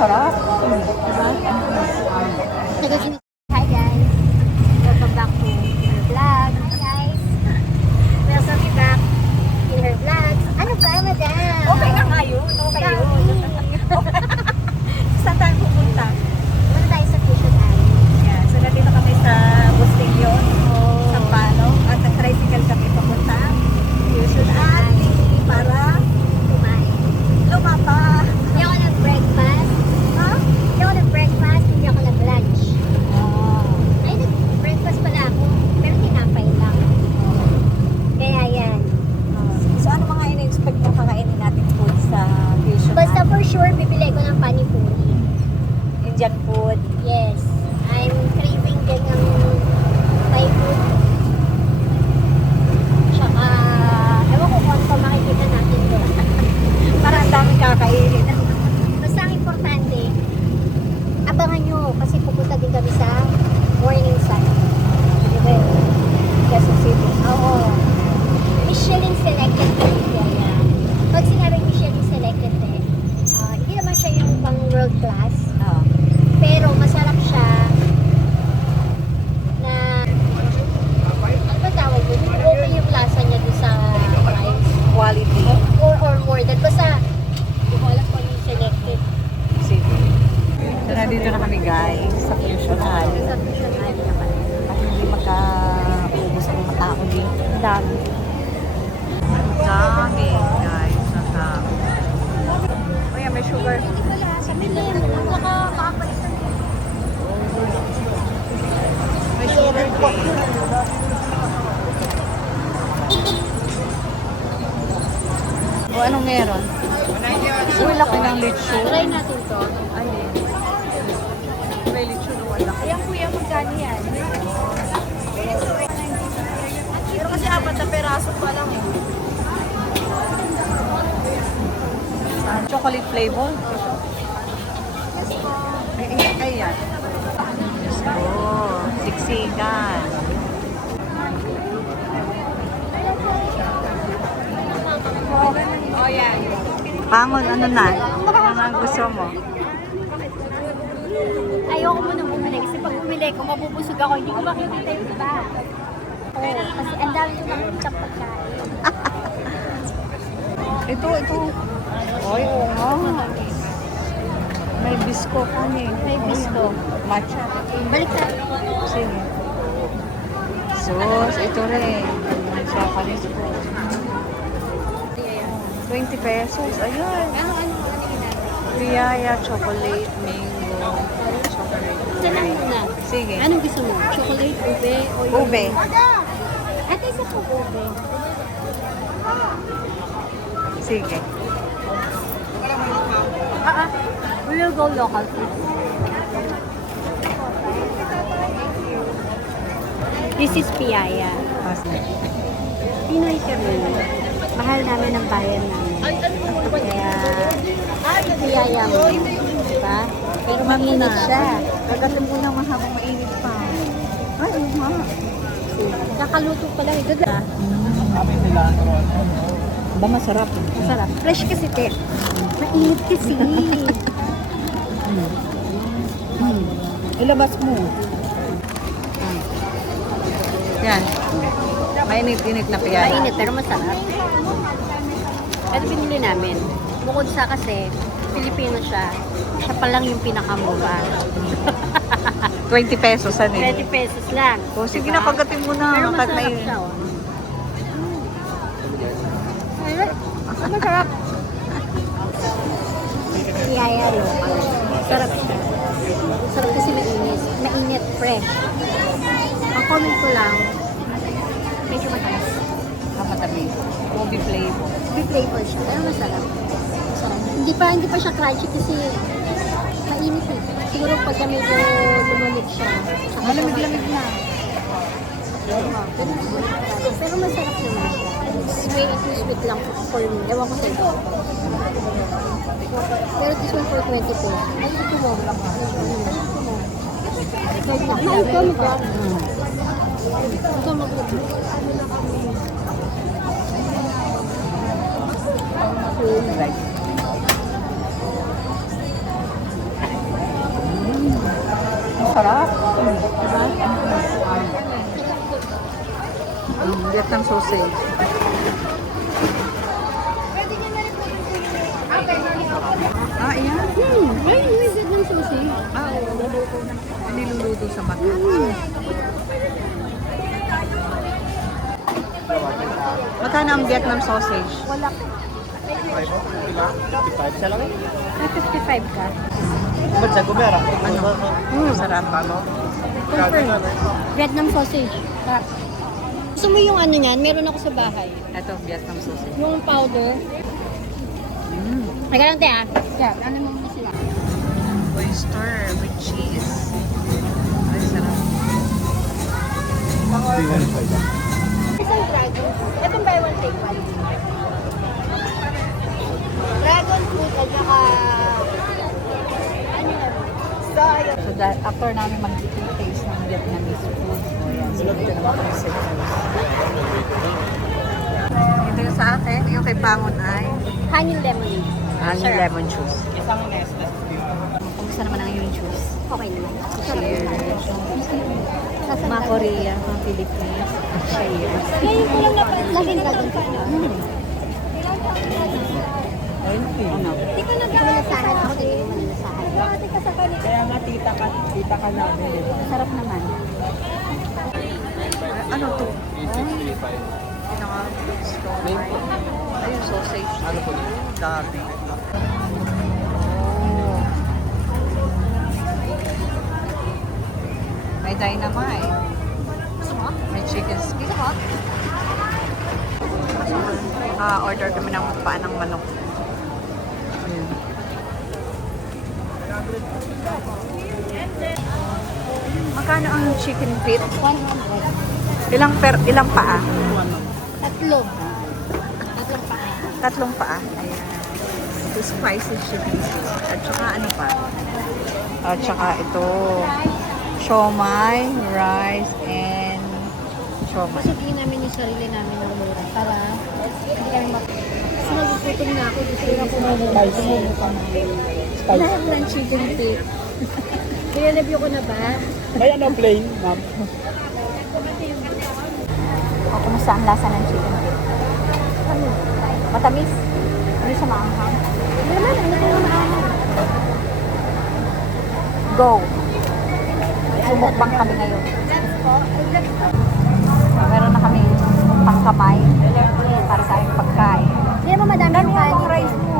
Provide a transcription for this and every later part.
Sarap. Hi guys, welcome back to her vlog. Hi guys, welcome back to her vlog. Ano ba, madam? Okay nga ngayon. Okay yun. Saan tayo pupunta? Muna tayo sa Fusion Alley. Yeah. So, nandito kami sa Bustilyon, Sampaloc. At nag-tricycle kami papunta. Fusion Alley para Kumain. lumapa. Hindi ako nag-breakfast. Ha? Hindi ako nag-breakfast, hindi ako nag-lunch. Oh. Ay, nag-breakfast pala ako. Pero tinapay lang. Kaya yan. So, ano mga in-expect mo kakainin natin food sa Fusion Basta Alley? for sure, bibili ko ng panipuri. Indian food. Yes. I'm craving din ng Thai food. Tsaka, ewan ko kung ano pa makikita natin doon. Parang ang dami kakainin. Basta ang importante, abangan nyo kasi pupunta din kami sa Morning Sun. Diba? Quezon City. Oo. Michelin selected food area. Pag sinabing Michelin selected hindi naman siya yung pang world class. Oh. Pero masarap siya na ano ba tawag yun? Okay yung lasa niya doon sa price. Quality. Or more than. Basta, hindi ko alam kung ano yung selected. Sige. So, nandito na kami guys sa Fusion Alley. Sa Fusion Alley naman. At hindi magkaubos ang mga tao dito. Ang dami. Ang dami guys. Ang dami. Oh yeah, may sugar. Sa Milim, saka makapalis na May sugar cane. O anong meron? Uy, laki ng lechon. Try natin to. Ano yun? May lechon o wala. Ayan kuya, magkano yan? Pero kasi 4 na peraso pa lang eh. Chocolate flavor? Ayan. Oh, siksikan. Oh, yan. Pangon, ano na? Mga gusto mo? Ayoko muna bumili kasi pag bumili ko, mabubusog ako. Hindi ko makikita yung iba. Oo, kasi ang dami ko nakikita pagkain. Ito. Oy, oo nga. May bisko kami. May bisko. Matcha. Balik na. Sige. Sus, ito rin. Japanese food. 20 pesos. Ayun. Ano ginagawa? Riyaya, chocolate, mango, chocolate. Isa lang muna. Sige. Anong gusto mo? Chocolate, ube, o yung... Ube. Ate, isa po ube. Sige. We will go local food. This is Piaya. Pinoy kami. Mahal namin ang bayan namin. Kaya, Piaya mo. Diba? Pero mainit siya. Kagatin mo lang mahabang mainit pa. Ay, oo nga. Kakaluto pa lang ito. Ba masarap? Masarap. Fresh kasi, te. Mainit kasi. Ilabas mo. Yan. Mainit-init na piyaya. Mainit, pero masarap. Ito binili namin. Bukod sa kasi, Pilipino siya. Siya pa lang yung pinakamura. 20 pesos, ano 20 pesos lang. O, sige Diba? na, kagatin mo na. Pero Pag masarap may- siya, oh. Masarap. Yaya local. Sarap siya. Sarap kasi mainit. Mainit, fresh. Ang comment ko lang, medyo matalas. Kapatabi. Movie flavor. May flavor siya, pero masarap. Masarap. Hindi pa siya crunchy kasi mainit eh. Siguro pagka medyo lumamig siya. Saka Malamig-lamig na. Pero masarap naman siya. Too sweet lang for me. Ewan ko sa'yo. Pero this one for 20 pesos. Ay, ito mo. Ito mo. Ito mo. Vietnam sausage. Ah, ayan. Ay, may Vietnam sausage. Ah, oo. Niluluto sa mata. Magkano ang Vietnam sausage? Wala. 55 siya lang. May 55 ka. Ba't sa gumera? Ano? Sarap. Confirm. Vietnam sausage. Sarap. Gusto mo yung ano niyan? Meron ako sa bahay. Ito, Vietnam sausage. Yung powder. Teka lang, te ah. Yeah, ano mo muna sila? Oyster with cheese. Ay, sarap. Isang dragon fruit. Itong buy one take one. Dragon fruit at saka ano yan? Soy. So, after namin mag-taste ng Vietnamese food, so yan, so dito naman kami sa juice. Ito yung sa atin, yung kay Pangon ay Honey lemonade. honey lemon juice. Isang Nestle. Kumusta naman ang yung juice? Okay naman. Cheers. Mga Korea, mga Philippines. Cheers. Ngayon ko lang napansin dragon fruit. Ano? Hindi ko nag-aalasahan ako. Hindi ko manalasahan. Dati ka sa kanila. Kaya nga tita ka namin. Sarap naman. Ano to? 8635. Pinaka-stone. Ayun, sausage. Ano po? Dami. May dynamite. May chicken skin. Order kami ng paan ng manok. Ayun. Magkano ang chicken feet? 100. Ilang paa? Tatlo. Tatlong paa. Tatlong paa. Ayan. Ito spicy chicken feet. At saka ano pa? At saka ito siomai, rice, and siomai. Susugiin namin yung sarili namin ng mura para hindi kami Kasi nagugutom na ako. Gusto ko Spicy. Wala ako ng chicken feet. Kaya review ko na ba? May ano plain, ma'am? O, kumusta ang lasa ng chicken feet? Matamis? Hindi siya maanghang. Hindi naman, ano ko na ako. Go! Sumukbang kami ngayon. Meron na kami pangkamay para sa aming pagkain. Hindi naman madami yung kanin. Ang rice mo.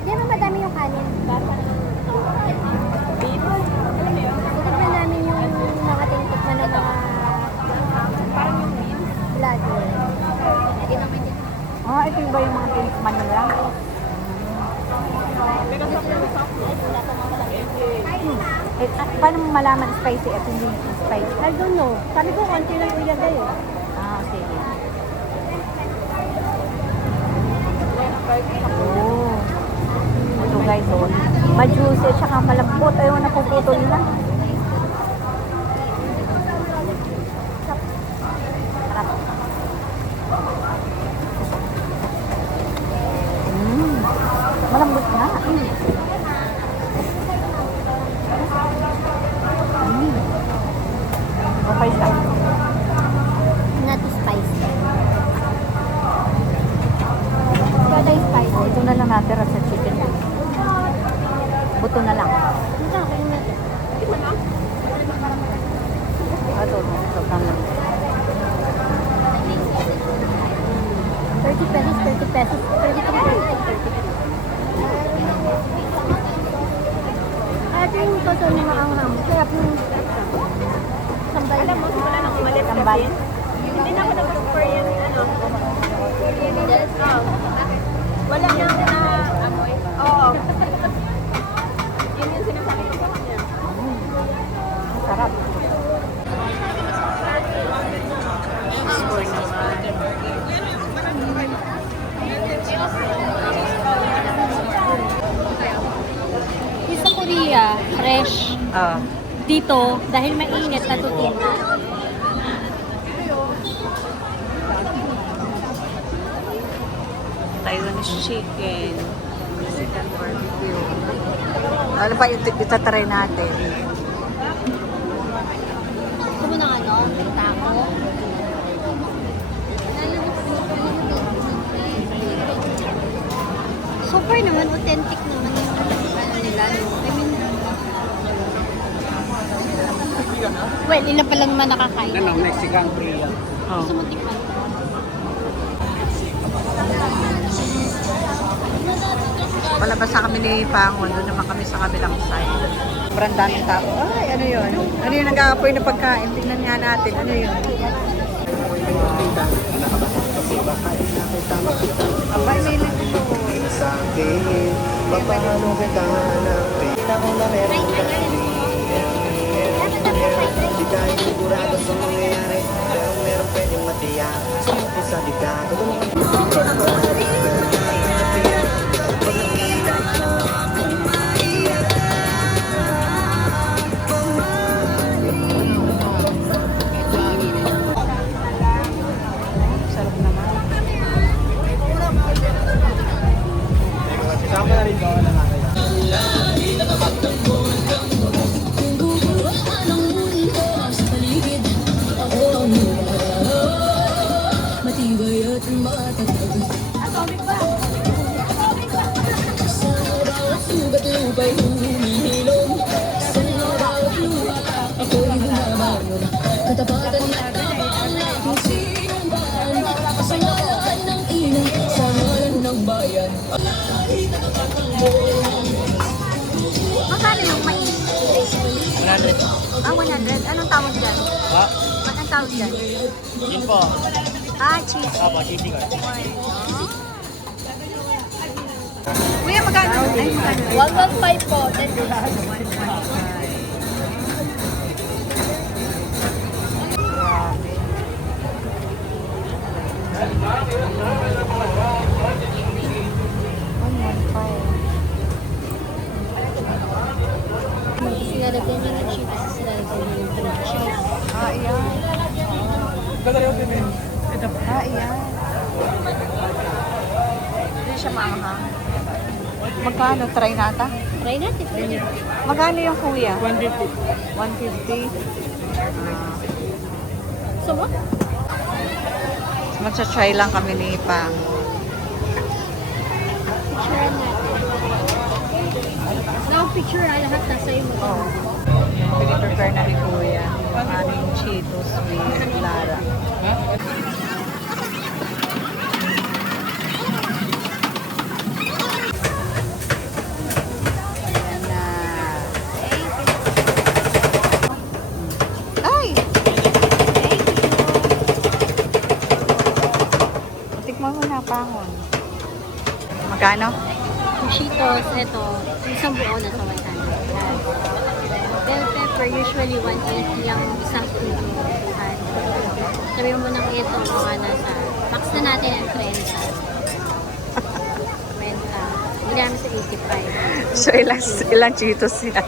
Hindi naman madami yung kanin. Titignan namin yung mga tingtikman ng mga parang yung vlogger. Ito yung ba yung mga tinikman nila? Paano mo malaman spicy at hindi spicy? I don't know. Sabi ko, konti lang ilagay eh. Sige. Oh. Ito guys, ma-juicy at saka malambot. Ayaw na puputol na. Sarap. Malambot nga. Okay siya. Not spicy. Kada spicy. Ito na lang natira sa chicken. Buto na lang. Ito, kayo natin. Ito lang. 30 pesos, 30 pesos, 33 pesos, 30 ito yung totoo na maanghang. Kaya yung sambal. Alam mo, wala nang umalit Sambal. Hindi na ako nag-prefer yan, ano. Wala nang amoy. Oo. Yun yung sinasabi ko sa kanya. Sarap. Yung sa Korea, fresh. Dito, dahil mainit, natutunan. Taiwanese chicken. Mexican barbecue. Ano pa yung itatry natin? Gusto mo ng ano? Taco? So far naman, authentic naman yung ano nila. I mean, well, ilan pa lang naman nakakain. Ano, Mexican Korean. Oh. Gusto mo tikman? Palabas na kami ni Pangon. Doon naman kami sa kabilang side. Sobrang daming tao. Ay, ano yun? Ano yung nag-aapoy na pagkain? Tingnan nga natin. Ano yun? Abay, may nito. Sabihin, paano kita hanapin? Ako na meron ka. Di tayo sigurado sa mangyayari, pero meron pwedeng matiyak. Sumpo sa digado. Sarap naman. Sama na rin ko na nakakaya. Matibay at matatag sa bawat sugat lupa'y humihilom, sa bawat luha ako'y bumabangon, katapatan at tapang aking sinumbahan, sa ngalan ng ina, sa ngalan ng bayan. Magkano yung mais? 100. Ah, 100. Anong tawag dyan? Ha? Anong tawag dyan? Yun po. Ah, cheese. Apa, cheesy card. Kuya, magkano? Ay, magkano? 115 po. Grabe. Sinalagyan niya ng chips. Sinalagyan niya ng cream cheese. Ah, iyan. Ah, iyan. Hindi siya maanghang. Magkano? Try nata? Try natin. Magkano yung kuya? 150. 150. So mo? Magsa-try lang kami ni Pang. Picturean natin. Picture lahat nasa iyo mo. Oh. Piniprepare na ni Kuya. Ang aming Cheetos with Lara. Ayan na. Ay! Tikman mo na, Pangon. Magkano? Yung Cheetos, ito, isang buo na sa 100. Bell pepper, usually 180 yung isang kilo. Sabi mo nang ito, mga nasa, max na natin ang 30. 20. Hindi namin sa 85. So, ilang Cheetos yan?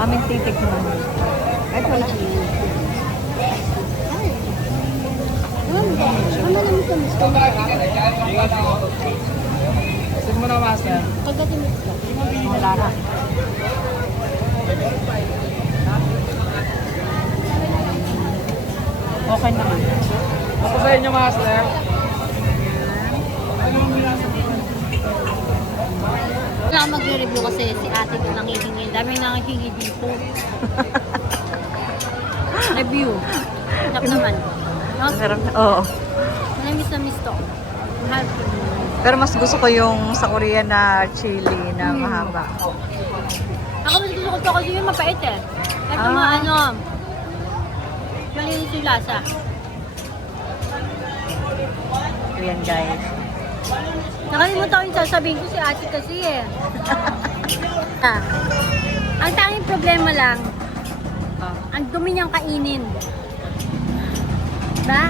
Aming titik mo. Ito na. Ano naman sa misto na Saan mo na, master? pagdating mo. Wala na. Okay naman. Ako sa inyo, master. Wala akong magre-review kasi si ate ko nangihingi. Dami nangihingi dito. Review. Tap naman. No? Pero, oo. Miss na miss to. Mahal ko. Pero mas gusto ko yung sa Korea na chili na mahaba. Ako mas gusto ko to kasi yung mapait eh. Ito mga Ah. ano, malinis yung lasa. Ayan guys. Nakalimutan ko yung sasabihin ko si ate kasi eh. Ah. Ang tanging problema lang, ang dumi niyang kainin. Diba?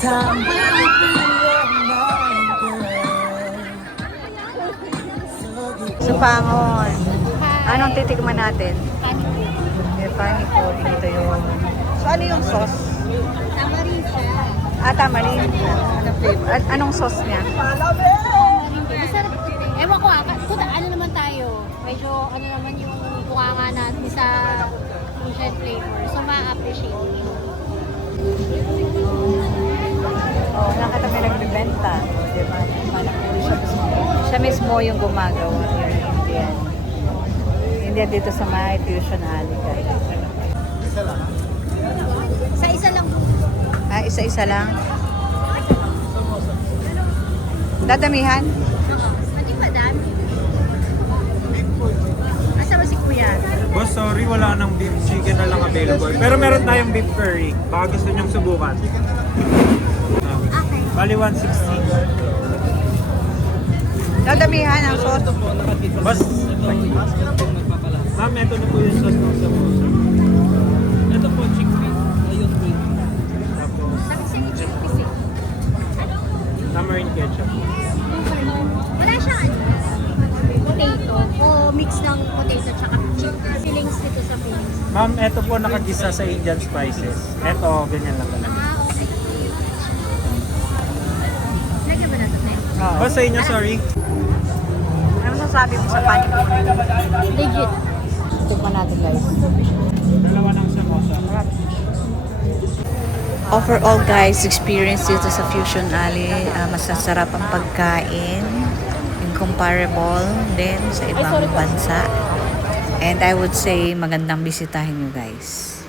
time when you feel your mind, girl. Supangon. Anong titikman natin? May panipuri. Dito yun. So, ano yung sauce? Tamarind siya. Tamarind. Anong flavor? Anong sauce niya? Masarap. Ewan ko kung ano naman tayo. Medyo ano naman yung bunganga natin sa Asian flavor. So, ma-appreciate mo. Oo, nakita may nagbibenta. Diba? Panipuri siya mismo. Siya mismo yung gumagawa. Yung Indian. Indian dito sa may Fusion Alley. Guys. Sa isa lang. Isa-isa lang. Dadamihan? Hindi madami. Asa ba si Kuya? Boss, sorry, wala nang beef chicken na lang available. Pero meron tayong beef curry. Baka gusto niyong subukan. Okay. Bali 160. Dadamihan ang sauce. Boss, ma'am, ito na po yung sauce ng samosa. Ito po, chickpea. Ayun po. Tapos, Sabi sa chickpeas eh. tamarind ketchup. Wala siyang potato o mix ng potato tsaka chicken. Fillings nito sa fillings. Ma'am, ito po nakagisa sa Indian spices. Ito, ganyan lang talaga. Okay. Lagyan ba natin eh? Oo. Boss, sa inyo, sorry. Ano masasabi mo sa panipuri? Legit. Tikman natin guys. Dalawa ng samosa. Overall guys, experience dito sa Fusion Alley, masasarap ang pagkain, incomparable din sa ibang bansa. And I would say magandang bisitahin nyo guys.